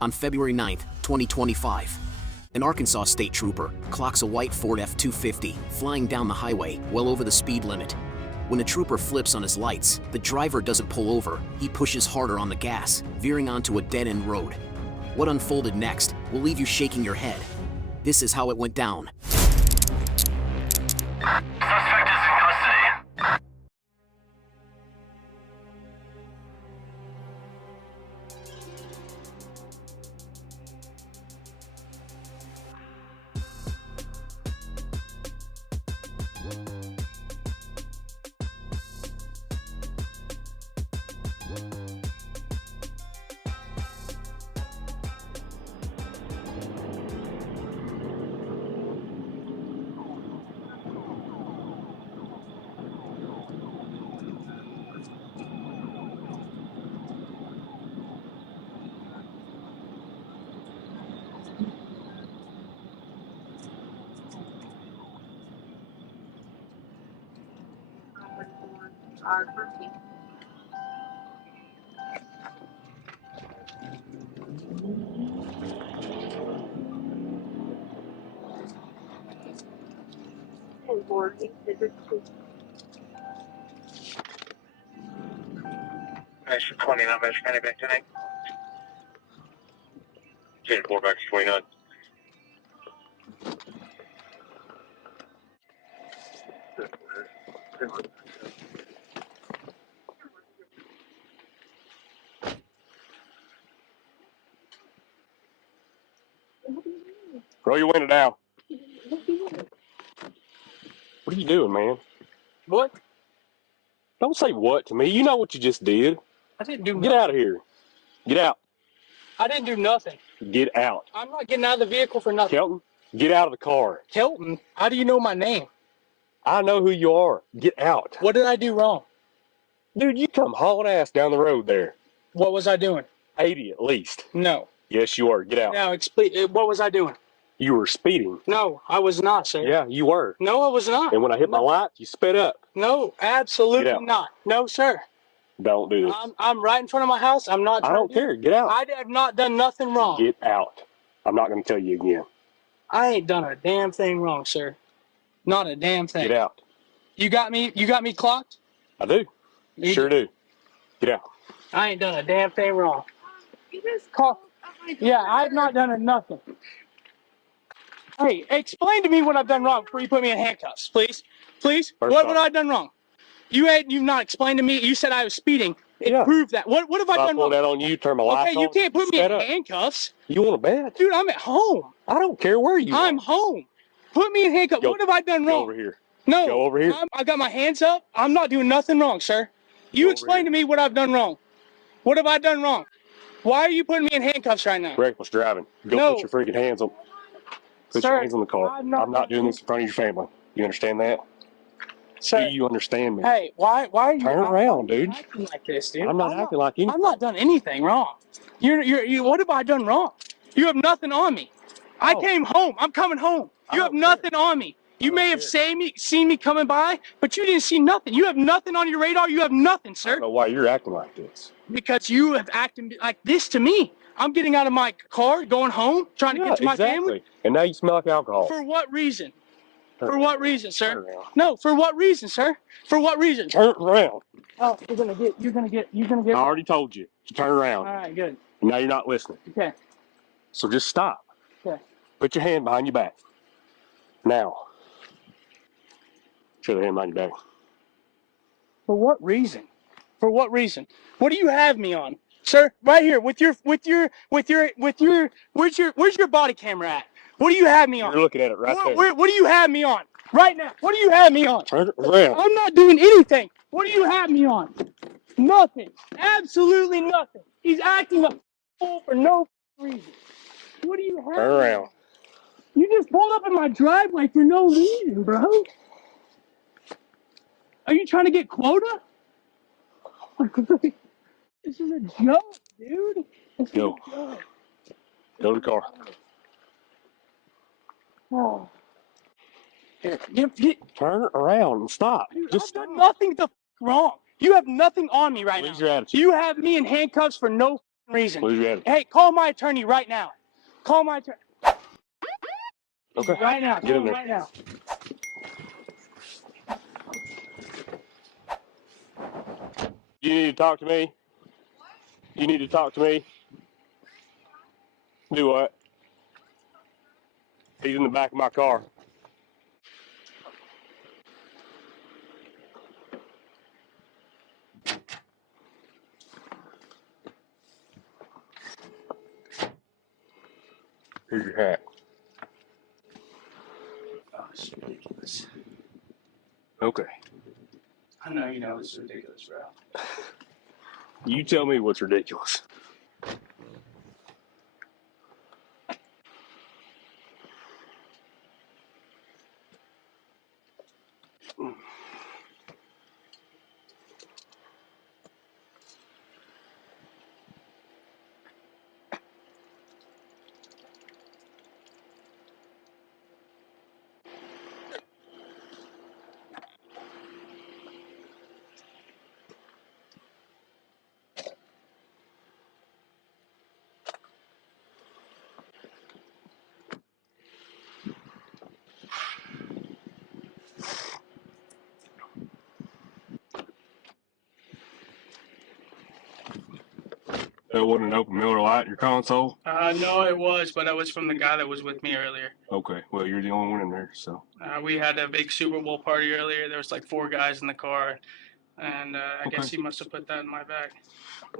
On February 9th, 2025, an Arkansas state trooper clocks a white Ford F-250 flying down the highway well over the speed limit. When the trooper flips on his lights, the driver doesn't pull over, he pushes harder on the gas, veering onto a dead-end road. What unfolded next will leave you shaking your head. This is how it went down. Suspect is in custody. Measure 29, measure County back tonight. 10-4 back to 29. Roll your window down. What are you doing, man? What? Don't say what to me. You know what you just did. I didn't do Get nothing. out of here. Get out. I didn't do nothing. Get out. I'm not getting out of the vehicle for nothing. Kelton, get out of the car. Kelton, how do you know my name? I know who you are. Get out. What did I do wrong? Dude, you come hauling ass down the road there. What was I doing? 80 at least. No. Yes, you are. Get out. Now, explain. What was I doing? You were speeding. No, I was not, sir. Yeah, you were. No, I was not. And when I hit my lights, you sped up. No, absolutely Get out. not. No, sir. Don't do this. I'm right in front of my house. I'm not. I don't care. Get out. I have not done nothing wrong. Get out. I'm not going to tell you again. I ain't done a damn thing wrong, sir. Not a damn thing. Get out. You got me clocked? I do. You Sure do. Get out. I ain't done a damn thing wrong. Yeah, I've not done nothing. Hey, explain to me what I've done wrong before you put me in handcuffs, please. Please. First What off, have I done wrong? You've not explained to me. You said I was speeding. Yeah. Prove that. What have I I done pull wrong? that on you, turn my lights Okay, on. you can't put me sped in up. handcuffs. You want to bet? Dude, I'm at home. I don't care where you I'm are. home. Put me in handcuffs. Go- What have I done Go wrong? over here. No. Go over here. I got my hands up. I'm not doing nothing wrong, sir. You Go over explain here. to me what I've done wrong. What have I done wrong? Why are you putting me in handcuffs right now? Reckless driving. Go No. put your freaking hands on. Put Sir, your hands on the car. I'm I'm not not doing this in front of your family. You understand that? Sir, Do you understand me? hey, why are you Turn around, dude. acting like this, dude? I'm not acting like anything. I'm not done anything wrong. What have I done wrong? You have nothing on me. I Oh. came home. I'm coming home. You I have don't nothing on me. You don't may have care. seen me coming by, but you didn't see nothing. You have nothing on your radar. You have nothing, I sir. don't know why you're acting like this. Because you have acted like this to me. I'm getting out of my car, going home, trying to get to my family. And now you smell like alcohol. For what reason? Turn For what reason, sir? Turn around. No, for what reason, sir? For what reason? Turn around. Oh, you're gonna get. I already told you to turn around. All right, good. Now you're not listening. Okay. So just stop. Okay. Put your hand behind your back. Now. Show the hand behind your back. For what reason? For what reason? What do you have me on, sir? Right here, where's your body camera at? What do you have me on? You're looking at it right there. What do you have me on? Right now. What do you have me on? Turn around. I'm not doing anything. What do you have me on? Nothing. Absolutely nothing. He's acting a fool for no reason. What do you have? Turn around. You just pulled up in my driveway for no reason, bro. Are you trying to get quota? This is a joke, dude. This Go. is a joke. Go to the car. Oh. Here, Turn around and stop. dude, Just I've done nothing wrong. You have nothing on me right lose now. your attitude. You have me in handcuffs for no reason. Where's your attitude? Hey, call my attorney right now. Call my attorney. Okay. Right now. Get in there. Right now. You need to talk to me? You need to talk to me? Do what? He's in the back of my car. Here's your hat. Oh, it's ridiculous. Okay. I know you know it's ridiculous, bro. You tell me what's ridiculous. That wasn't an open Miller Lite in your console? No, it was, but it was from the guy that was with me earlier. Okay, well, you're the only one in there, so. We had a big Super Bowl party earlier. There was like 4 guys in the car, and I Okay. guess he must have put that in my bag.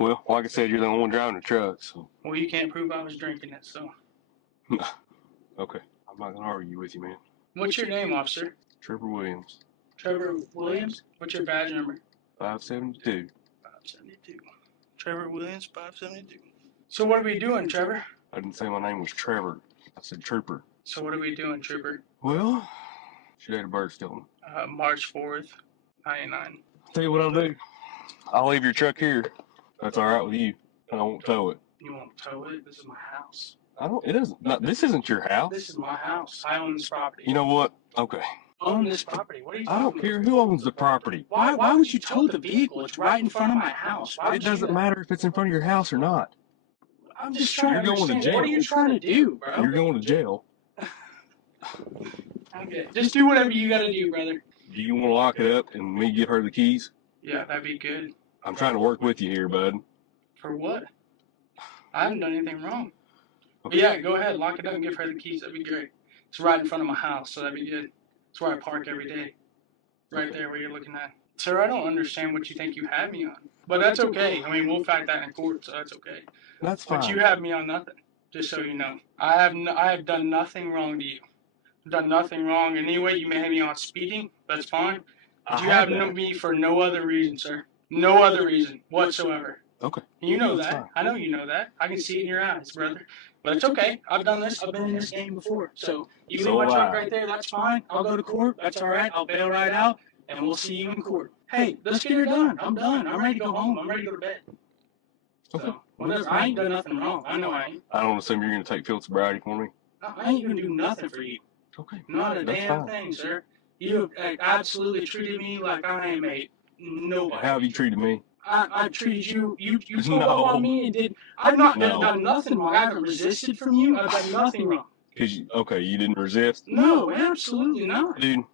Well, like I said, you're the only one driving the truck, so. Well, you can't prove I was drinking it, so. Okay, I'm not gonna argue with you, man. What's your name, officer? Trevor Williams, Trevor Williams? What's your badge number? 572. 572. Trevor Williams, 572. So what are we doing, Trevor? I didn't say my name was Trevor. I said Trooper. So what are we doing, Trooper? Well, your date of birth's still on. March 4th, 99. I'll tell you what I'll do. I'll leave your truck here. That's all right with you. And I won't tow it. You won't tow it? This is my house. It isn't. No, this isn't your house. This is my house. I own this property. You know what? Okay. Own this property? What are you talking I don't care who owns the property. Why would you tow the vehicle? It's right in front of my house. Why It would you doesn't do that? matter if it's in front of your house or not. I'm just trying You're to going to understand. What are jail. you trying to do, bro? You're going to jail. Okay. Just do whatever you gotta do, brother. Do you want to lock it up and me give her the keys? Yeah, that'd be good. I'm trying to work with you here, bud. For what? I haven't done anything wrong. But Okay. yeah, go ahead, lock it up and give her the keys. That'd be great. It's right in front of my house, so that'd be good. It's where I park every day. Right there where you're looking at. Sir, I don't understand what you think you had me on. But that's okay. I mean, we'll fact that in court, so that's okay. That's fine. But you have me on nothing, just so you know. I have done nothing wrong to you. I've done nothing wrong. In any way, you may have me on speeding. That's fine. But you have me for no other reason, sir. No other reason whatsoever. Okay. You know That's that. fine. I know you know that. I can see it in your eyes, brother. But it's okay. I've done this. I've been in this game before. So you leave So my have truck I. right there. That's fine. I'll go to court. That's all right. I'll bail right out, and we'll see you in court. Hey, let's get her done. I'm done. I'm ready to go home. I'm ready to go to bed. Okay. So, whatever. I ain't done nothing wrong. I know I ain't. I don't assume you're going to take field sobriety for me. I ain't gonna do nothing for you. Okay. Not a That's damn fine. thing, sir. You have absolutely treated me like I am a nobody. How have you treated me? I treated you. You No. pulled up on me and did. I've not No. done nothing wrong. I haven't resisted from you. I've done nothing wrong. Okay, you didn't resist? No, absolutely not. Dude,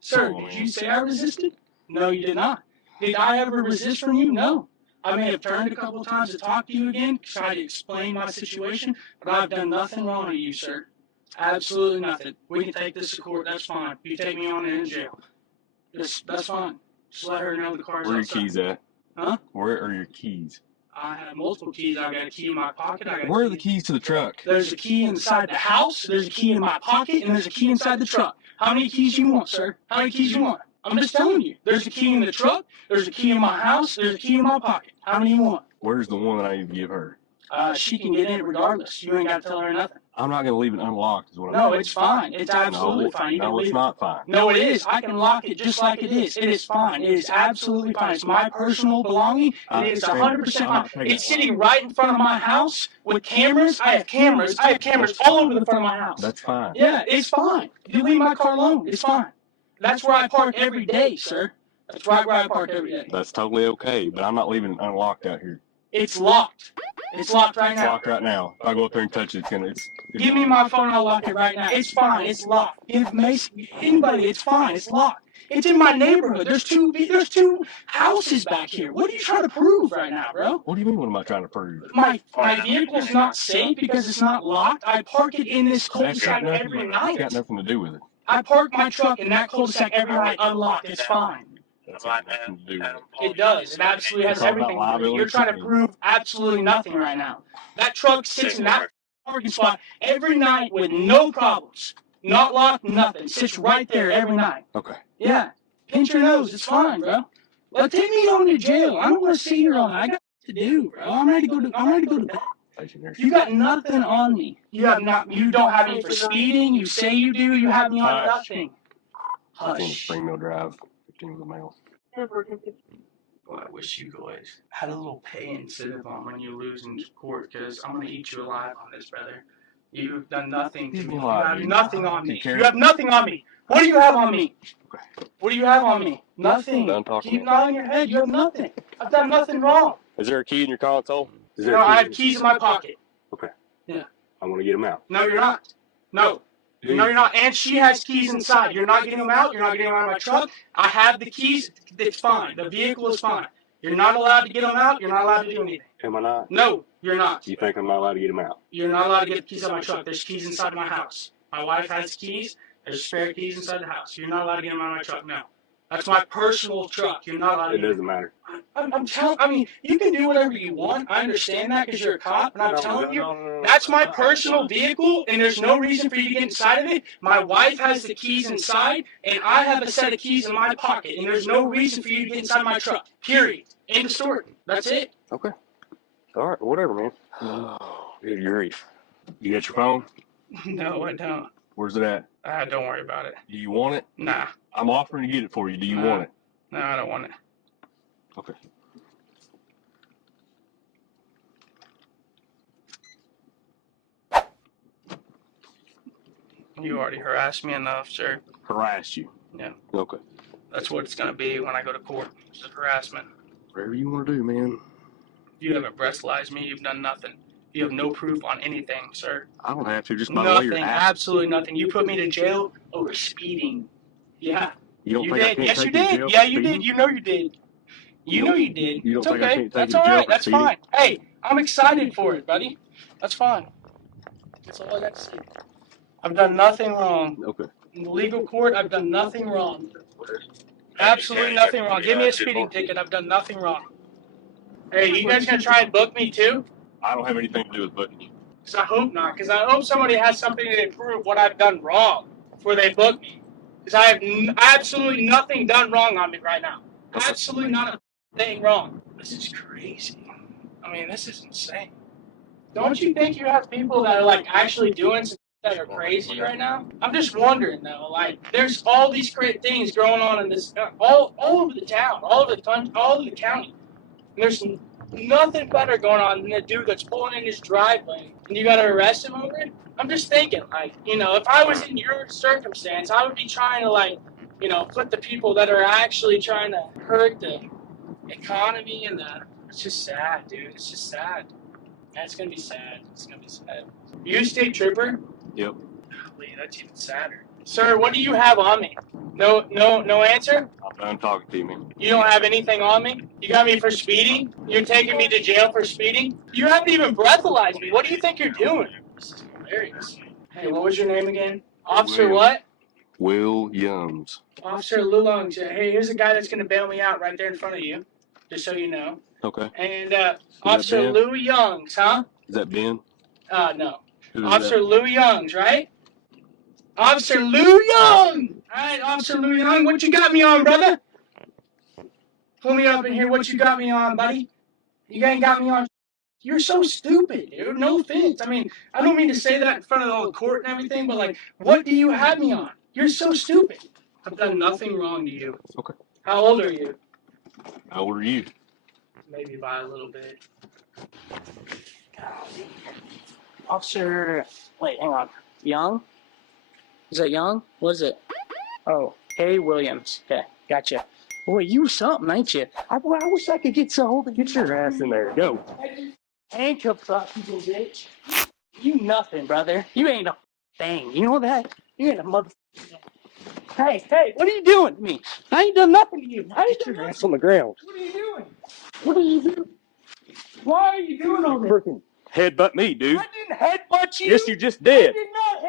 Sir, come on, did man. you say I resisted? No, you did not. Did I ever resist from you? No. I may have turned a couple of times to talk to you again, try to explain my situation, but I've done nothing wrong to you, sir. Absolutely nothing. We can take this to court. That's fine. You take me on in jail. That's fine. Just let her know the car's Where are your outside. keys at? Huh? Where are your keys? I have multiple keys. I got a key in my pocket. I got Where a are the keys to the truck? There's a key inside the house. There's a key in my pocket, and there's a key inside the truck. How many keys you want, sir? How many keys you want? I'm just telling you. There's a key in the truck. There's a key in my house. There's a key in my pocket. How many you want? Where's the one that I need to give her? She can get in it regardless. You ain't got to tell her nothing. I'm not going to leave it unlocked is what I'm No, saying. it's fine. It's absolutely fine. You can No, leave it's it. not fine. No, it is. I can lock it just like it is. It is fine. It is absolutely fine. It's my personal belonging. It is 100% fine. It's sitting right in front of my house with cameras. I have cameras. I have cameras all over the front of my house. That's fine. Yeah, it's fine. You leave my car alone. It's fine. That's where I park every day, sir. That's right where I park every day. That's totally okay, but I'm not leaving it unlocked out here. It's locked. It's locked right It's now. locked right now. If I go up there and touch it, it's gonna. Give me my phone, I'll lock it right now. It's fine, it's locked. Give Mason, anybody, it's fine, it's locked. It's in my neighborhood. There's two houses back here. What are you trying to prove right now, bro? What do you mean? What am I trying to prove? My vehicle's not safe because it's not locked. I park it in this cul-de-sac every night. It's got nothing to do with it. I park my truck in that cul-de-sac every night unlocked. It's fine. That's got nothing to do with it. It does. It absolutely has everything to do with it. You're trying to prove absolutely nothing right now. That truck sits in that parking spot every night with no problems. Not locked, nothing. Sits right there every night. Okay. Yeah. Pinch your nose. It's fine, bro. Well, take me on to jail. I don't want to see you on. I got to do, bro. I'm ready to go to bed. You got nothing on me. You don't have me for speeding. You say you do. You have me on nothing. 15 Hush. Springmill Drive. 15 with the mail. Well, I wish you guys had a little pay incentive on when you lose in court, because I'm gonna eat you alive on this, brother. You've done nothing to me. You have nothing on me. You have nothing on me. What do you have on me? What do you have on me? Nothing. Done talking. Keep nodding your head. You have nothing. I've done nothing wrong. Is there a key in your console? No, I have keys in my pocket. Okay. Yeah. I want to get them out. No, you're not. No. No, you're not. And she has keys inside. You're not getting them out. You're not getting them out of my truck. I have the keys. It's fine. The vehicle is fine. You're not allowed to get them out. You're not allowed to do anything. Am I not? No, you're not. You think I'm not allowed to get them out? You're not allowed to get the keys out of my truck. There's keys inside my house. My wife has keys. There's spare keys inside the house. You're not allowed to get them out of my truck. No. That's my personal truck. You're not allowed to It get them. doesn't matter. I'm telling. I mean, you can do whatever you want. I understand that because you're a cop, but I'm telling you, that's my personal vehicle, and there's no reason for you to get inside of it. My wife has the keys inside, and I have a set of keys in my pocket, and there's no reason for you to get inside my truck. Period. End of story. That's it. Okay. All right. Whatever, man. Good grief. You got your phone? No, I don't. Where's it at? Don't worry about it. Do you want it? Nah. I'm offering to get it for you. Do you want it? No, I don't want it. Okay. You already harassed me enough, sir. Harassed you? Yeah. Okay. That's what it's gonna be when I go to court. It's just harassment. Whatever you want to do, man. You haven't breathalyzed me. You've done nothing. You have no proof on anything, sir. I don't have to. Just by the way you're Nothing. asking. Absolutely nothing. You put me to jail over speeding. Yeah. You don't You think I did. can't Yes, take you to did. jail Yeah, for you speeding? did. You know you did. You know you did. You don't It's think I okay. can't take That's you to all jail right. for That's speeding? fine. Hey, I'm excited for it, buddy. That's fine. That's all I got to say. I've done nothing wrong. Okay. In the legal court, I've done nothing wrong. Absolutely nothing wrong. Give me a speeding ticket. I've done nothing wrong. Hey, you guys gonna try and book me too? I don't have anything to do with booking you. Because I hope not. Because I hope somebody has something to prove what I've done wrong before they book me. Because I have absolutely nothing done wrong on me right now. Absolutely not a thing wrong. This is crazy. I mean, this is insane. Don't you think you have people that are like actually doing some that are crazy right now? I'm just wondering though. Like, there's all these great things going on in this all over the town, all over the country, all over the county. And there's nothing better going on than the dude that's pulling in his driveway and you gotta arrest him over it. I'm just thinking, like, you know, if I was in your circumstance, I would be trying to, like, you know, put the people that are actually trying to hurt the economy and the. It's just sad, dude. It's just sad. That's gonna be sad. It's gonna be sad. You a state trooper? Yep. Golly, that's even sadder. Sir, what do you have on me? No answer? I'm done talking to you, man. You don't have anything on me? You got me for speeding? You're taking me to jail for speeding? You haven't even breathalyzed me. What do you think you're doing? This is hilarious. Hey, what was your name again? Officer what? Williams. Officer Lulong. Hey, here's a guy that's going to bail me out right there in front of you, just so you know. Okay. And Officer Ben? Lou Youngs, huh? Is that Ben? No. Who is Officer that? Lou Youngs, right? Officer Lou Young! Alright, Officer Lou Young, what you got me on, brother? Pull me up in here, what you got me on, buddy? You ain't got me on. You're so stupid, dude. No offense. I mean, I don't mean to say that in front of all the court and everything, but, like, what do you have me on? You're so stupid. I've done nothing wrong to you. Okay. How old are you? How old are you? Maybe by a little bit. Officer, wait, hang on. Young? Is that Young? What is it? Oh, K. Williams. Okay, gotcha. Boy, you something, ain't you? I wish I could get hold of Get your ass in there. Go. handcuffs up, you bitch. You nothing, brother. You ain't a thing. You know that? You ain't a mother. Hey, what are you doing to me? I ain't done nothing to you. I ain't done Your ass nothing. on the ground. What are you doing? What are you doing? Why are you doing all this? Freaking headbutt me, dude. I didn't headbutt you. Yes, you just I did. did not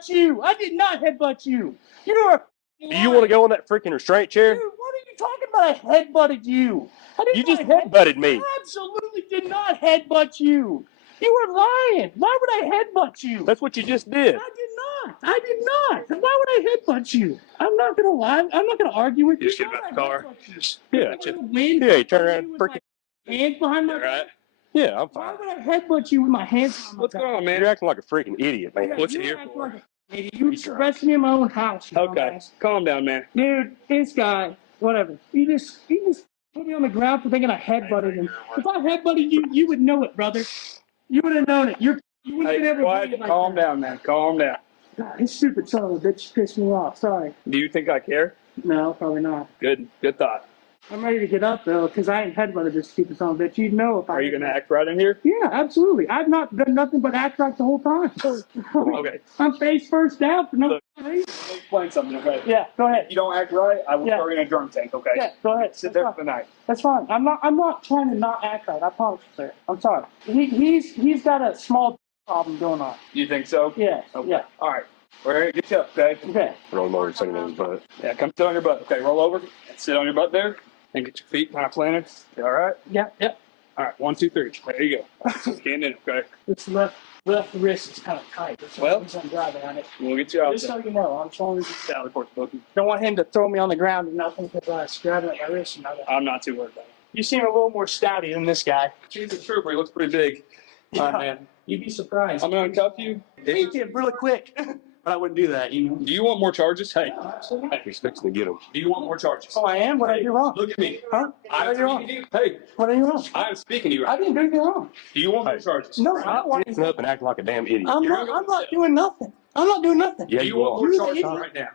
headbutt you. I did not headbutt you. You are. Do you want to go on that freaking restraint chair? Dude, what are you talking about? I headbutted you. I did You not just headbutted me. I absolutely did not headbutt you. You were lying. Why would I headbutt you? That's what you just did. I did not. Why would I headbutt you? I'm not gonna lie. I'm not gonna argue with you. Just get Why back would in I the car. headbutt Yeah. Yeah, You turn around, freaking. hands behind my back. Yeah, I'm Why fine. would I headbutt you with my hands behind my What's back? going on, man? You're acting like a freaking idiot, man. Yeah, What's you it here act for? like a idiot. You He's drunk. arrested me in my own house. You Okay, dumbass. calm down, man. Dude, this guy, whatever. You just put me on the ground for thinking I headbutted him. If I headbutted you, you would know it, brother. You would have known it. You wouldn't have been able to do it like calm that. down, man. Calm down. God, this stupid son of a bitch pissed me off. Sorry. Do you think I care? No, probably not. Good thought. I'm ready to get up though, because I ain't headbutted this stupid son of a bitch. You'd know if I. Are you gonna act right in here? Yeah, absolutely. I've not done nothing but act right the whole time. Okay. I'm face first down for no Look. reason. Let me explain something, okay? Yeah, go ahead. If you don't act right, I will Yeah. throw you in a drunk tank, okay? Yeah, go ahead. Sit That's there fine. for the night. That's fine. I'm not trying to not act right. I promise you, sir. I'm sorry. He's got a small problem going on. You think so? Yeah. Okay. Yeah. All right. We're ready to get you up, okay? Okay. Roll him over and sit on his butt. Yeah, come sit on your butt. Okay, roll over and sit on your butt there. And get your feet kind of planted. You all right? Yeah. Yep. All right, 1, 2, 3. There you go. Stand in, okay? This left wrist is kind of tight. That's Well, the reason I'm driving on it. We'll get you out Just there. so you know, I'm trying to. Salad course booking. Don't want him to throw me on the ground and nothing because I was grabbing at my wrist and nothing. I'm not too worried about it. You seem a little more stouty than this guy. He's a trooper. He looks pretty big. Yeah. All right, man. You'd be surprised. I'm going to cuff you. Take it really quick. But I wouldn't do that, you know. Do you want more charges? Hey. No, absolutely. Hey, he's fixing to get him. Do you want more charges? Oh, I am? What did I do wrong? Look at me. Huh? What I'm did I do wrong? speaking to you. Hey, What did I do wrong? I am speaking to you I right didn't do anything wrong. Do you want more charges? No, I don't want Listen up and act like a damn idiot. I'm not doing nothing. I'm not doing nothing. Yeah, Do you want more charges right now?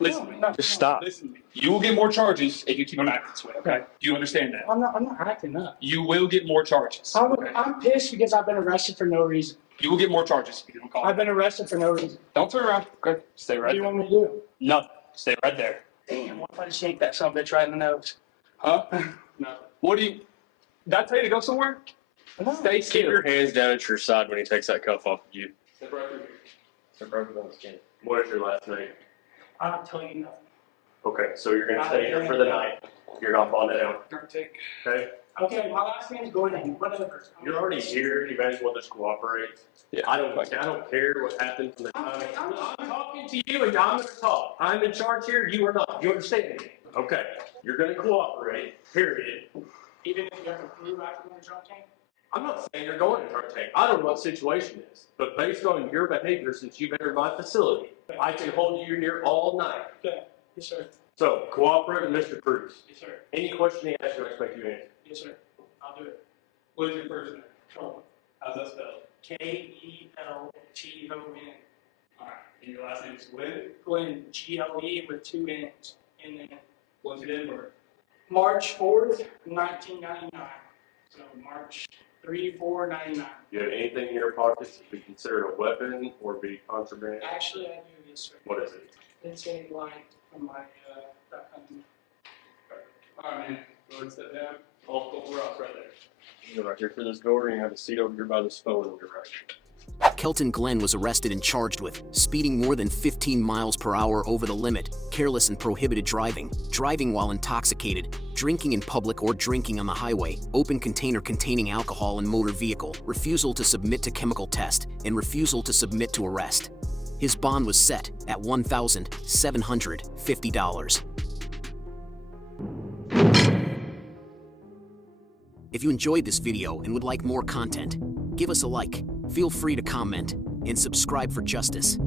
Listen to me. No, Just stop. Listen to me. You will get more charges if you keep on acting this way, okay? Do you understand that? I'm not acting up. You will get more charges. Okay? I'm pissed because I've been arrested for no reason. You will get more charges if you don't call I've me. been arrested for no reason. Don't turn around. Okay? Stay What right do you there. want me to do? Nothing. Stay right there. Damn, what if I just yank that son of a bitch right in the nose? Huh? No. What do you... Did I tell you to go somewhere? No. Stay Keep still. your hands down at your side when he takes that cuff off of you. Step right through here. Step right on his chin. What is your last name? I'm not telling you nothing. Okay, so you're gonna stay here for the night. You're not falling down. Drunk tank. Okay? Okay, my last name's Gordon. Whatever. You're already here. You might as well just cooperate. Yeah. I don't care what happened from the time. I'm talking to you, and I'm gonna talk. I'm in charge here. You are not. You understand me? Okay. You're gonna cooperate. Period. Even if you have to prove after going to drunk tank? I'm not saying you're going to drug tank. I don't know what the situation is, but based on your behavior since you've entered my facility, I can hold you here all night. Okay. Yes, sir. So cooperate with Mr. Cruz. Yes, sir. Any question he asks, I expect you to answer. Yes, sir. I'll do it. What is your first name? Colton. How's that spelled? Kelton. All right. And your last name is Glenn? Glenn, GLE with 2 N's. And then What's your date of birth? March 4th, 1999. So March 3/4/99. Do you have anything in your pockets that be considered a weapon or be contraband? Actually, I do, yes, sir. What is it? It's a line from my duck hunting. All right, man. Go ahead and step down. We're off right there. You're right here for this door, and you have a seat over here by this phone on your right. Kelton Glenn was arrested and charged with speeding more than 15 miles per hour over the limit, careless and prohibited driving, driving while intoxicated, drinking in public or drinking on the highway, open container containing alcohol in motor vehicle, refusal to submit to chemical test, and refusal to submit to arrest. His bond was set at $1,750. If you enjoyed this video and would like more content, give us a like, feel free to comment, and subscribe for justice.